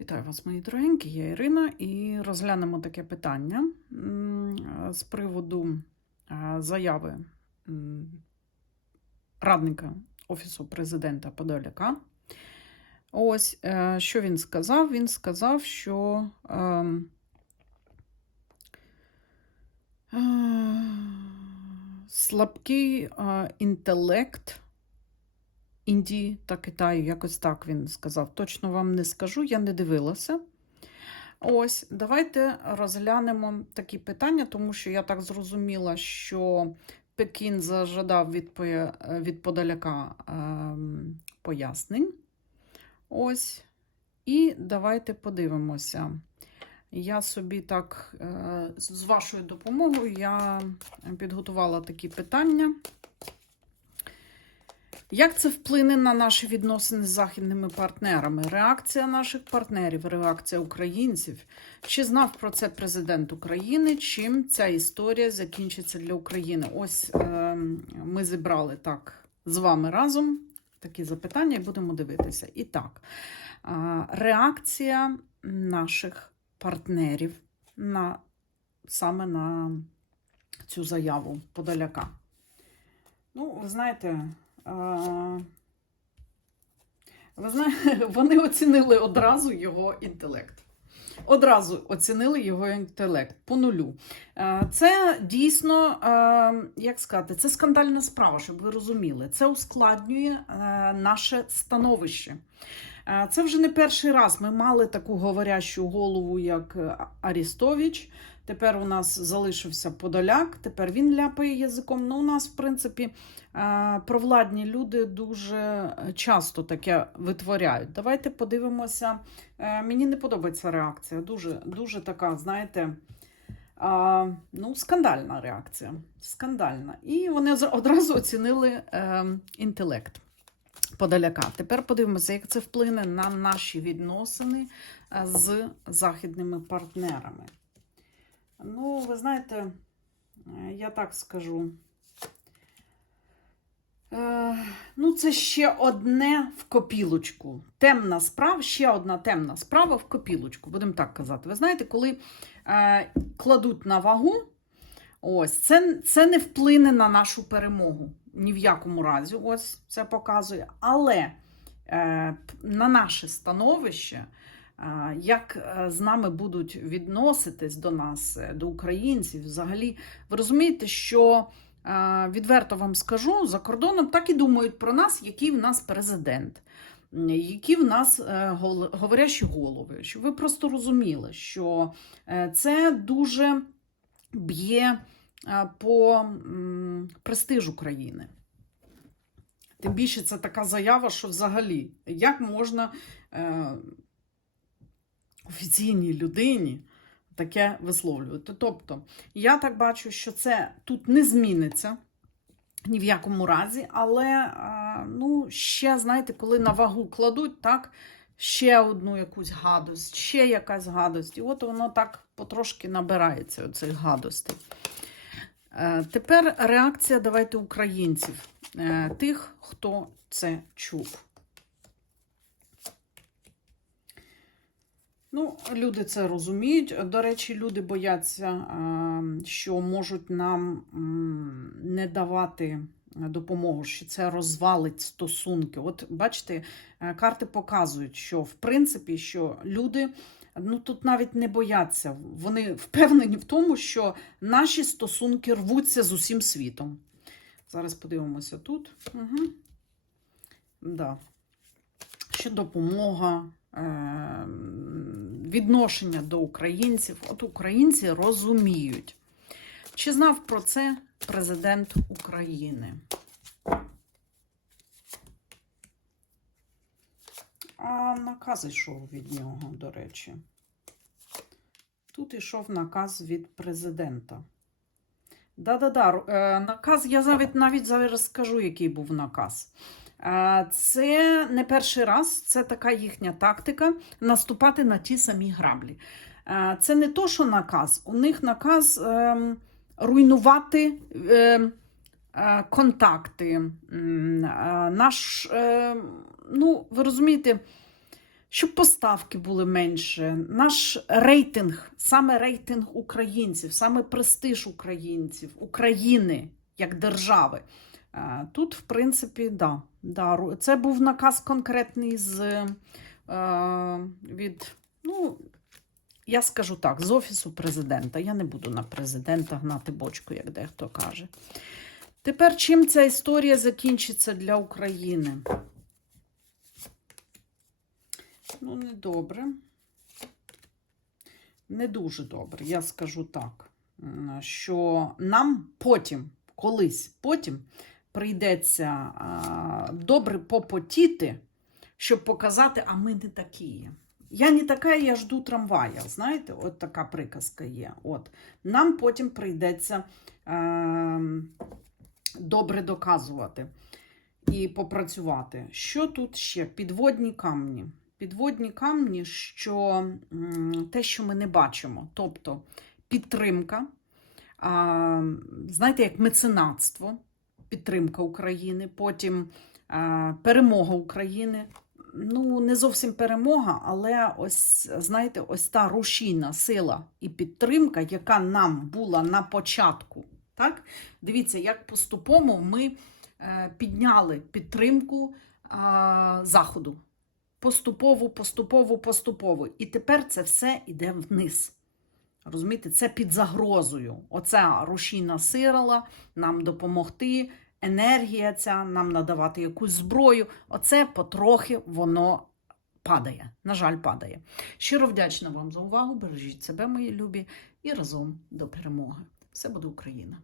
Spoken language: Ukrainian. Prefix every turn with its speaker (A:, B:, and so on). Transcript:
A: Вітаю вас, мої дорогенькі, я Ірина, і розглянемо таке питання з приводу заяви радника Офісу президента Подоляка. Ось е, що він сказав? Він сказав, що ем, е, слабкий е, інтелект Індії та Китаю, якось так він сказав. Точно вам не скажу, я не дивилася. Ось, давайте розглянемо такі питання, тому що я так зрозуміла, що Пекін зажадав від, від Подаляка ем, пояснень. Ось. І давайте подивимося. Я собі так, е, з вашою допомогою, я підготувала такі питання. Як це вплине на наші відносини з західними партнерами? Реакція наших партнерів, реакція українців. Чи знав про це президент України? Чим ця історія закінчиться для України? Ось е, ми зібрали так з вами разом такі запитання і будемо дивитися. І так, е, реакція наших партнерів на саме на цю заяву Подоляка. Ну, ви знаєте. Ви знаєте, вони оцінили одразу його інтелект. Одразу оцінили його інтелект по нулю. Це дійсно, як сказати, це скандальна справа, щоб ви розуміли. Це ускладнює наше становище. Це вже не перший раз. Ми мали таку говорящу голову, як Арістович. Тепер у нас залишився Подоляк, тепер він ляпає язиком. Ну, у нас, в принципі, провладні люди дуже часто таке витворяють. Давайте подивимося. Е, Мені не подобається реакція. Дуже, дуже така, знаєте, ну, скандальна реакція. Скандальна. І вони одразу оцінили е, інтелект. Подаляка. Тепер подивимося, як це вплине на наші відносини е, з західними партнерами. Ну, ви знаєте, е, я так скажу. Е, ну, це ще одне в копілочку. Темна справа, ще одна темна справа в копілочку, будемо так казати. Ви знаєте, коли е, кладуть на вагу, ось, це, це не вплине на нашу перемогу. Ні в якому разі, ось це показує. Але е, на наше становище. Як е, з нами будуть відноситись до нас, е, до українців, взагалі, ви розумієте, що е, відверто вам скажу, за кордоном так і думають про нас, який в нас президент, які в нас говорящі голови. Щоб ви просто розуміли, що це дуже б'є по престижу країни. Тим більше це така заява, що взагалі, як можна офіційній людині таке висловлювати. Тобто, я так бачу, що це тут не зміниться ні в якому разі, але ну, ще, знаєте, коли на вагу кладуть, так, ще одну якусь гадость, ще якась гадость. І от воно так потрошки набирається оцих гадостей. Е, Тепер реакція давайте українців, е, тих, хто це чув. Ну, люди це розуміють. До речі, люди бояться, е, що можуть нам не давати допомогу, що це розвалить стосунки. От бачите, е, карти показують, що в принципі, що люди ну тут навіть не бояться. Вони впевнені в тому, що наші стосунки рвуться з усім світом. Зараз подивимося тут. Угу. Да. Що допомога, відношення до українців. От українці розуміють. Чи знав про це президент України? А наказ йшов від нього, до речі. Тут йшов наказ від президента. Да-да-да, е, наказ, я навіть, навіть зараз скажу, який був наказ. Це не перший раз, це така їхня тактика наступати на ті самі граблі. Це не то, що наказ. У них наказ ем, руйнувати ем, е, контакти. Наш, е, ну, ви розумієте, щоб поставки були менше. Наш рейтинг, саме рейтинг українців, саме престиж українців, України як держави. Е, Тут, в принципі, да, да, це був наказ конкретний з е, від, ну, я скажу так, з Офісу президента. Я не буду на президента гнати бочку, як дехто каже. Тепер чим ця історія закінчиться для України? Ну, не добре. Не дуже добре, я скажу так. Що нам потім, колись потім, прийдеться добре попотіти, щоб показати, а ми не такі. Я не така, я жду трамвая. Знаєте, от така приказка є. От. Нам потім прийдеться е, добре доказувати і попрацювати. Що тут ще? Підводні камні. Підводні камні, що те, що ми не бачимо, тобто підтримка, знаєте, як меценатство, підтримка України, потім перемога України. Ну, не зовсім перемога, але ось, знаєте, ось та рушійна сила і підтримка, яка нам була на початку. Так? Дивіться, як поступово ми е, підняли підтримку Заходу. Поступово, поступово, поступово. І тепер це все йде вниз. Розумієте, це під загрозою. Оця рушійна сирала нам допомогти, енергія ця, нам надавати якусь зброю. Оце потрохи воно падає. На жаль, падає. Щиро вдячна вам за увагу. Бережіть себе, мої любі, і разом до перемоги. Все буде Україна!